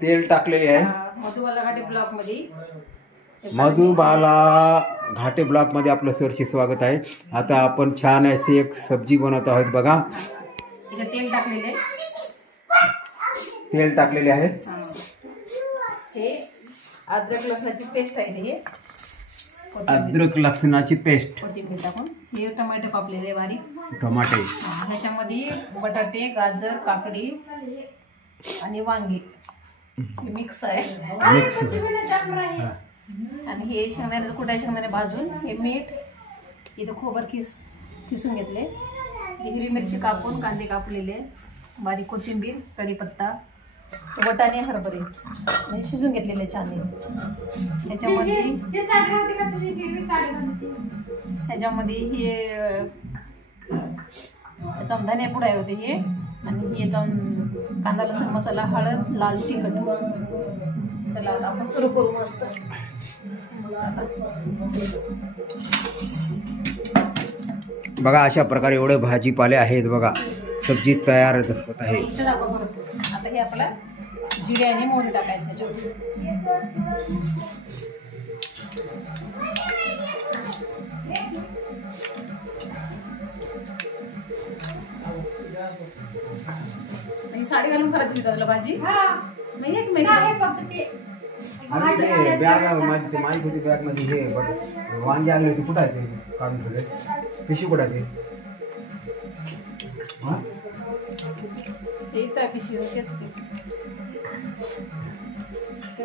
तेल टाकलेले आहे. मधुबाला घाटे ब्लॉक मध्ये घाटे ब्लॉक मध्ये आपलं सरचे स्वागत आहे. आता आपण छान अशी एक सब्जी बनवत आहोत बघा. तेल टाकलेले आहे. हे अद्रक लसणाची पेस्ट आहे. हे अद्रक लसणाची पेस्ट, कोथिंबीर टाकून हे टोमॅटो कापलेले बारीक टमाटे, ह्याच्यामध्ये बटाटे, गाजर, काकडी आणि वांगी मिक्स आहे. मिक्स आणि हे शेंगदाण्याचं कुटाय शेंगदाणे भाजून हे मीठ, इथं खोबर किसून घेतले, हिरवी मिरची कापून, कांदे कापलेले बारीक, कोथिंबीर, कढीपत्ता, वटाणे, हरभरे म्हणजे शिजून घेतलेले छान. ह्याच्यामध्ये हे धने पुढे होते हे, आणि हे कांदा लसूण मसाला, हळद, लाल तिखट. चला आता आपण सुरू करू. मस्त बघा अशा प्रकारे एवढे भाजीपाले आहेत बघा. सब्जी तयार होत आहे. आता हे आपला जिरे आणि मोहरी टाकायचं. साडी घालून करायची तुला भाजी. माझी होती बॅग मध्ये हे वांगी आणले होते. कुठं आहे ते? काढून ठेवले. पिशवी कुठं आहे ते? पिशवी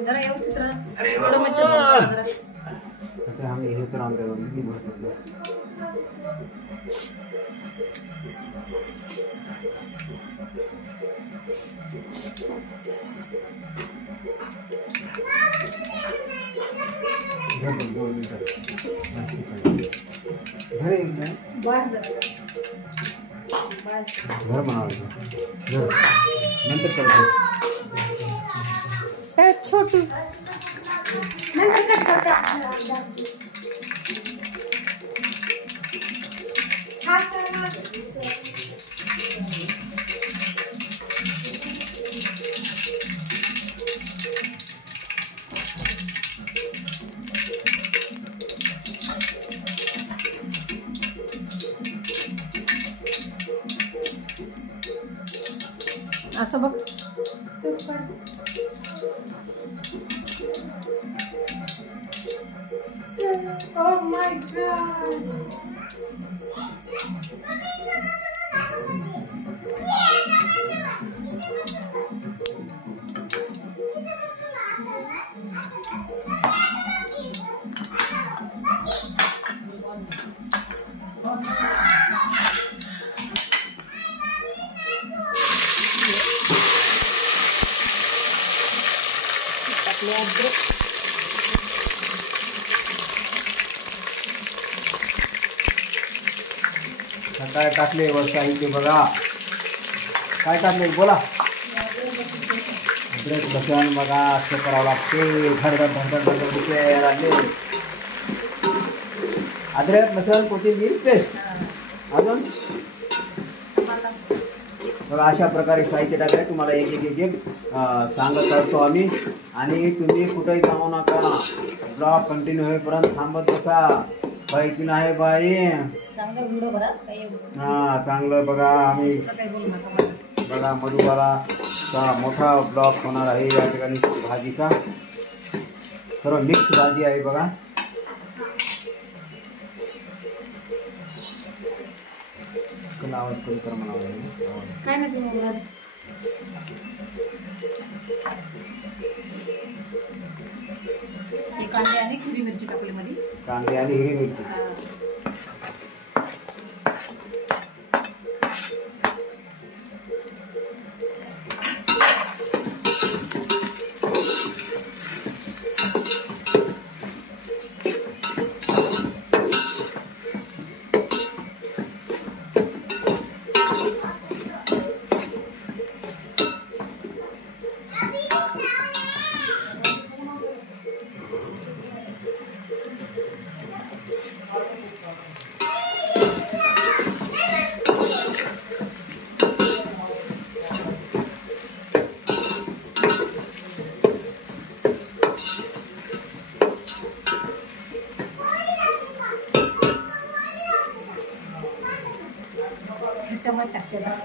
जरा व्यवस्थित आम्ही हे तर आमच्या घर बनावायचं नंतर करायचं. छोटू नंतर असं बघ. Oh my God. काय टाकले वरच्या इथे बघा. काय टाकले बोला. अद्रक लसूण बघा असं करावं लागते. लागले अद्रक लसूण कोथिंबीर पेस्ट. अजून बघा अशा प्रकारे साहित्य टाकले. तुम्हाला एक सांगत असतो आम्ही. आणि तुम्ही कुठेही जाऊ नका. ब्लॉग कंटिन्यू होईपर्यंत थांबत बसा. बाई की नाही बाई. हा चांगलं बघा. आम्ही बघा मधुबाला मोठा ब्लॉग होणार आहे या ठिकाणी. भाजीचा सर्व मिक्स भाजी आहे बघा. आवाज कर म्हणावं काय नाही. कांदे आणि हिरवी मिरची टाकली मध्ये. कांदे आणि हिरवी मिरची.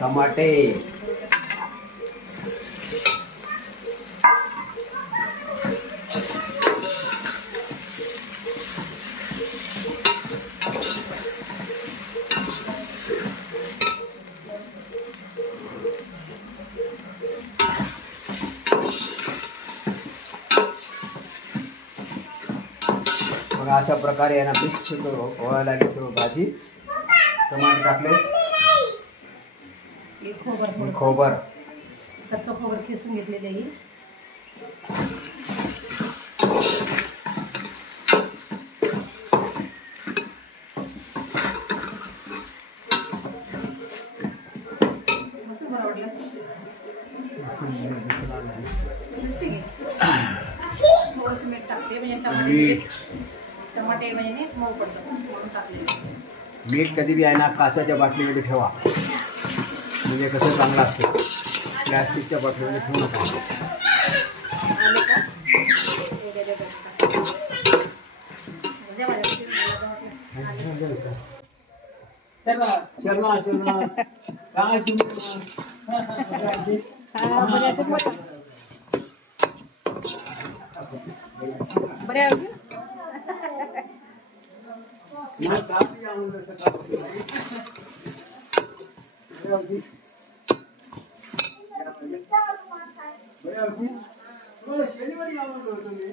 टमाटे, मग अशा प्रकारे आहे ना मिक्स व्हायला लागली सर्व भाजी. टमाटे टाकले, हे खोबर थोडंसं. खोबर, कच्चं खोबर किसून घेतलेलं आहे. मस्त बरं वाटलं. दिसते की? थोडंसं मीठ टाकते म्हणजे टमाटे म्हणजे मऊ पडतात म्हणून टाकलेले. मीठ कधी बी आहे ना काचाच्या बाटलीमध्ये ठेवा, म्हणजे कसं चांगलं असतं. प्लॅस्टिकच्या बाटलीमध्ये ठेवू नका. आले का? द्या माझ्याकडे. शर्मा शर्मा काय तुम्ही बरे आहे की? मग कापी आणून देतं कापी नाही. बरं होती. बरं होती. तुम्हाला शनिवारी आवडलं होतं मी.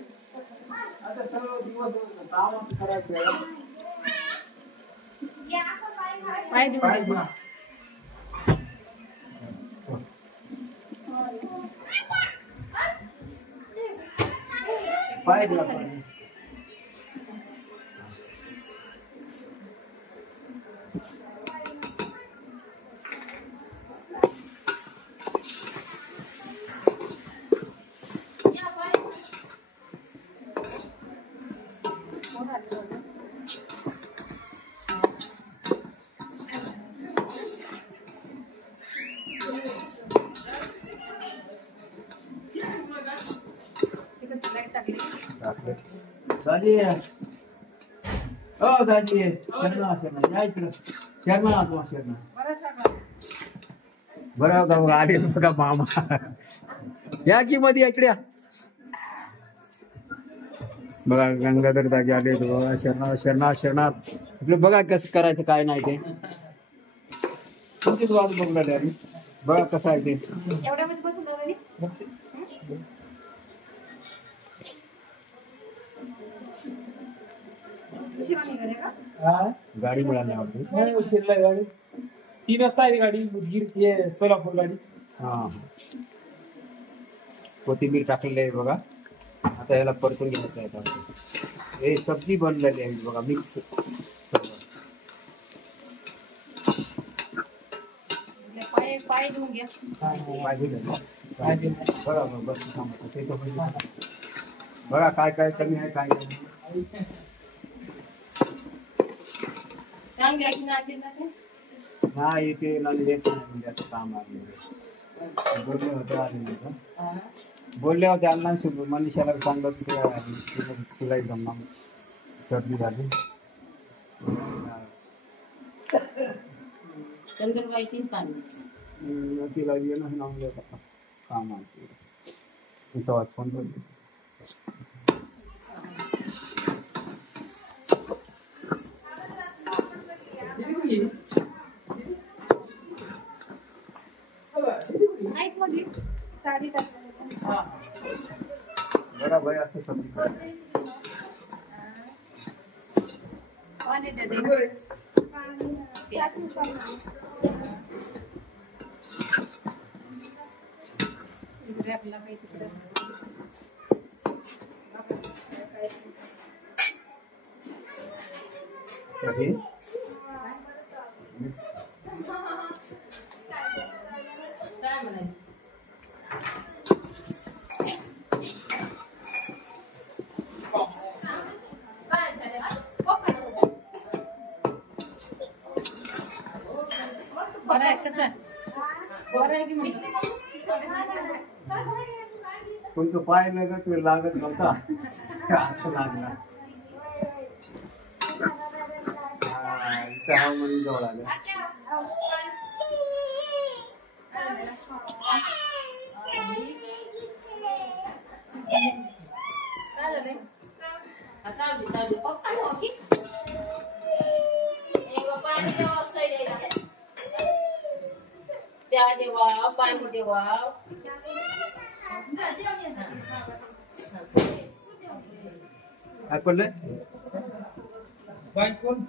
आता सर्व दिवस काम करायचं आहे. पाय देऊ पाय दे. धुवा. पाय धुवा. दाजी, ओ दाजी, शर्मा शर्मा या इकडं. शर्मा तुम्हा शर्मा. बरं का बघा आले बघा मामा. या की मध्ये इकडे या. बघा गंगाधर दाजी आले बघा. शरणा शरणा शरणात इकडे बघा कसं करायचं काय नाही ते. तुमचीच वाट बघून राहिले आम्ही. बघा कसं आहे ते. एवढ्यामध्ये बसून राहिली? गाडी मिळाली आवडते. नाही उशीरला गाडी 3 वाजता आहे गाडी उदगीर हे सोलापूर गाडी. हा कोथिंबीर टाकलेली आहे बघा. आता याला परतून घ्यायचं आहे. आता हे सब्जी बनलेली आहे बघा मिक्स. पाय पाय धुवून घ्या. बघा बस ते बघा काय काय कमी आहे काय नाही. चांगली आहे की नाही ना ते? नाही येते येत नाही म्हणजे असं काम आहे. बोलले होते आले नव्हतं. बोलले होते अण्णा शुभ मनीषाला सांगत तुलाही जमणार सर्दी झाली. चंद्रबाई 3 तांदूळ. तिला येणं नाव होता काम आहे. तिथं फोन करते. ऐक म्हणजे साडी टाकली. बरं भाई असं सब्जी पाणी दे दे. इकडे आपला काही तिकडे. हे काय म्हणायचं? बरं आहे कसं आहे? बरं आहे की मी कोणतं पाय लागत नव्हता असं लागला. इथं हा म्हणून जवळ आलं. काय झालंय आता पप्पा नव्हती पाणी देवा त्या देवा पाणी देवा काय पडलंय बाईक कोण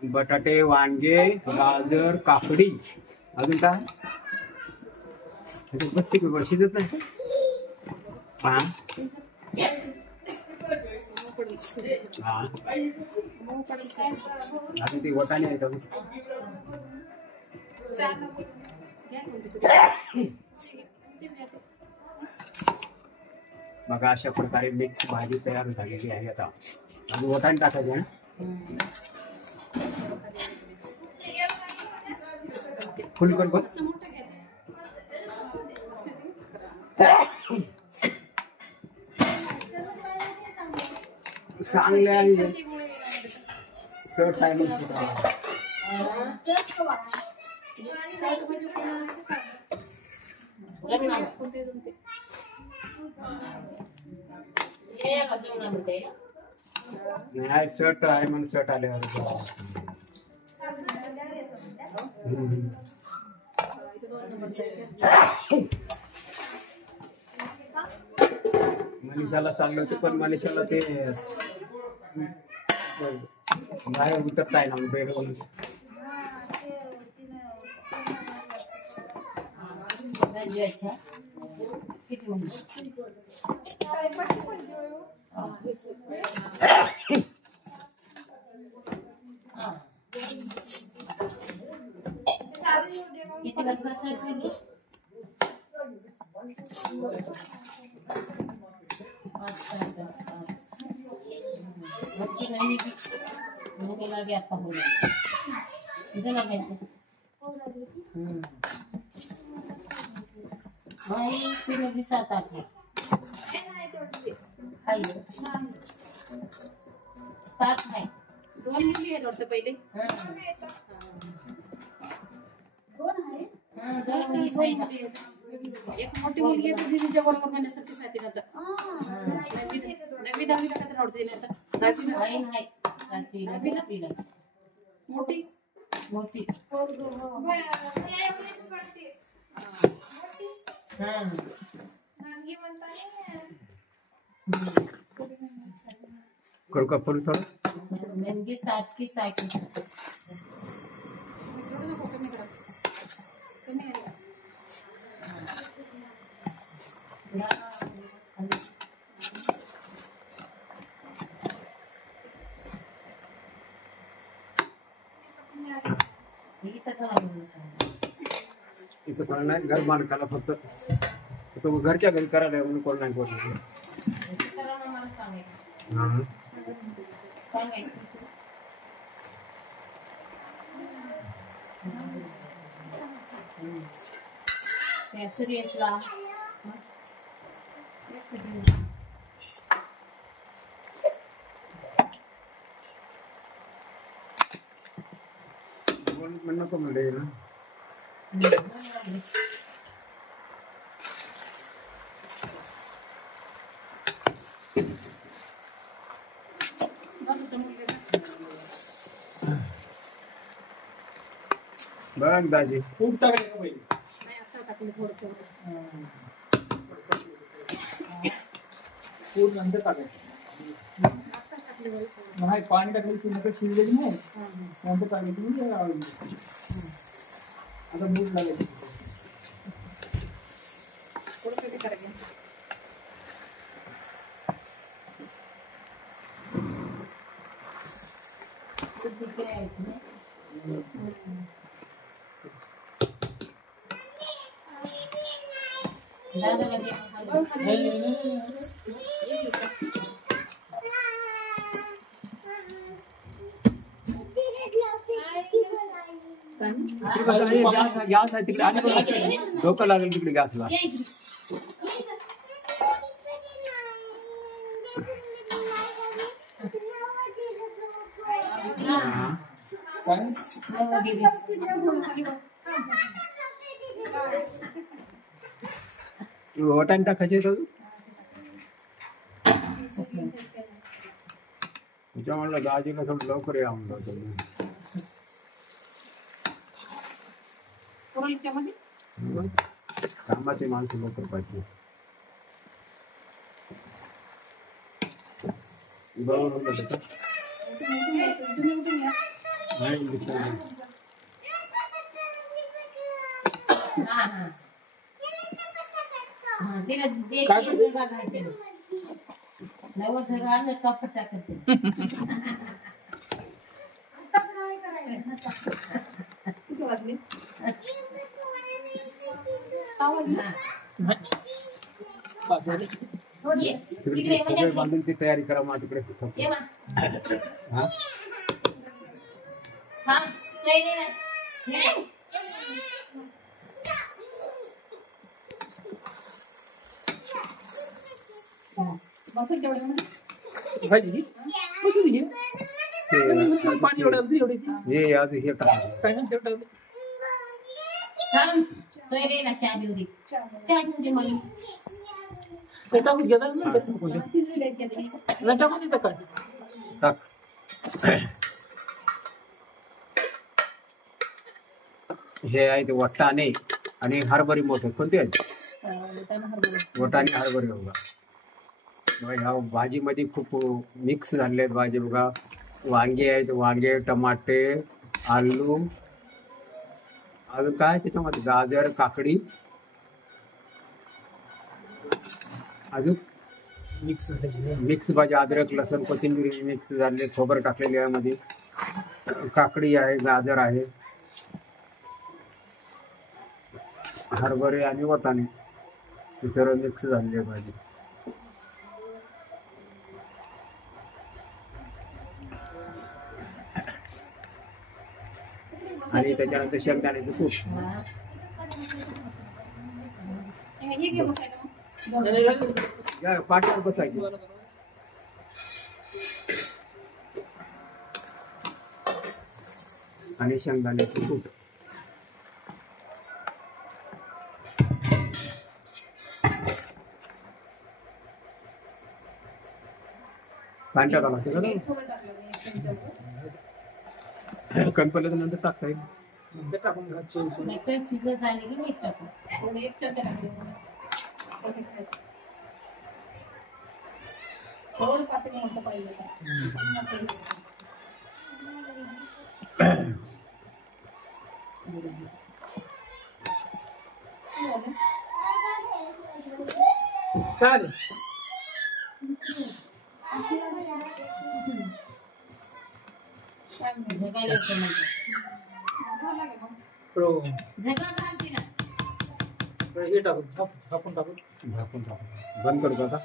बटाटे वांगे गाजर काकडी अजून काय बसते की शिजत नाही हा हा अजून ती वटाणे आहेत अजून बघा अशा प्रकारे मिक्स भाजी तयार झालेली आहे आता अजून वटाणे टाकायचे ना फुल कर चांगले आणि सर टाइम नाही शर्ट आहे म्हणून शर्ट आल्यावर मनीषाला चांगलं होतं पण मनीषाला ते बाहेर उतरता आहे ना बेडवरूनच किती वर्षाचा भी आपका हो भाई फिर भी साथ आते सात है दोन मुली आहेत वाटतं पहिले एक मोठी मुलगी आहे दीदीच्या बरोबर माझ्यासारखी साथी राहतात नवी दहावीला काय तर आवडते आता दहावीला मोठी मोठी करू का फोन थोडं सात की सायकल इथं नाही घर मालकाला फक्त तो घरच्या घरी करायला म्हणून कोण नाही बोलत नको म्हणले ना बघ दाजी खूप टाकले का पहिले नाही आता टाकलं थोडंसं पूर्ण नंतर टाकायचं. नाही पाणी टाकायचं नंतर शिजलेली नाही नंतर टाकायची. आता मीठ लागायचं. थोडं कमी करायचं. गॅस आहे तिकडे आणि डोकं लागेल तिकडे गॅसला. वटाणे टाकायचे तुझ्या म्हणलं दाजीला थोडं लवकर या म्हणलं. कामाची माणसं लवकर पाहिजे. बरोबर बांधून ती तयारी करा मग तिकडे. भाजी पाणी एवढं हे आज हे टाका. काय ना तेवढं टाकून घेतात ना टाकून येतं काय टाक. हे आहे ते वटाणे आणि हरभरी मोठे कोणते आहेत? वटाणे हरभरी बघा. ह्या भाजीमध्ये खूप मिक्स झालेले आहेत भाजी बघा. वांगे आहेत, वांगे, टमाटे, आलू, अजून काय त्याच्यामध्ये गाजर, काकडी, अजून मिक्स भाजी, अद्रक, लसूण, कोथिंबीर मिक्स झालेले, खोबरं टाकलेले आहे मध्ये, काकडी आहे, गाजर आहे, हरभरे आणि वटाणे हे सर्व मिक्स झालेली आहे भाजी. आणि त्याच्यानंतर शेंगदाण्याचं तूप. पाठवर बसायची. आणि शेंगदाण्याचं तूप. पाणी टाकावं लागतं कमी पडलं नंतर टाकता येईल. टाकून घ्यायचं काय रे हे टाकून झाकून टाकून बंद करतो आता.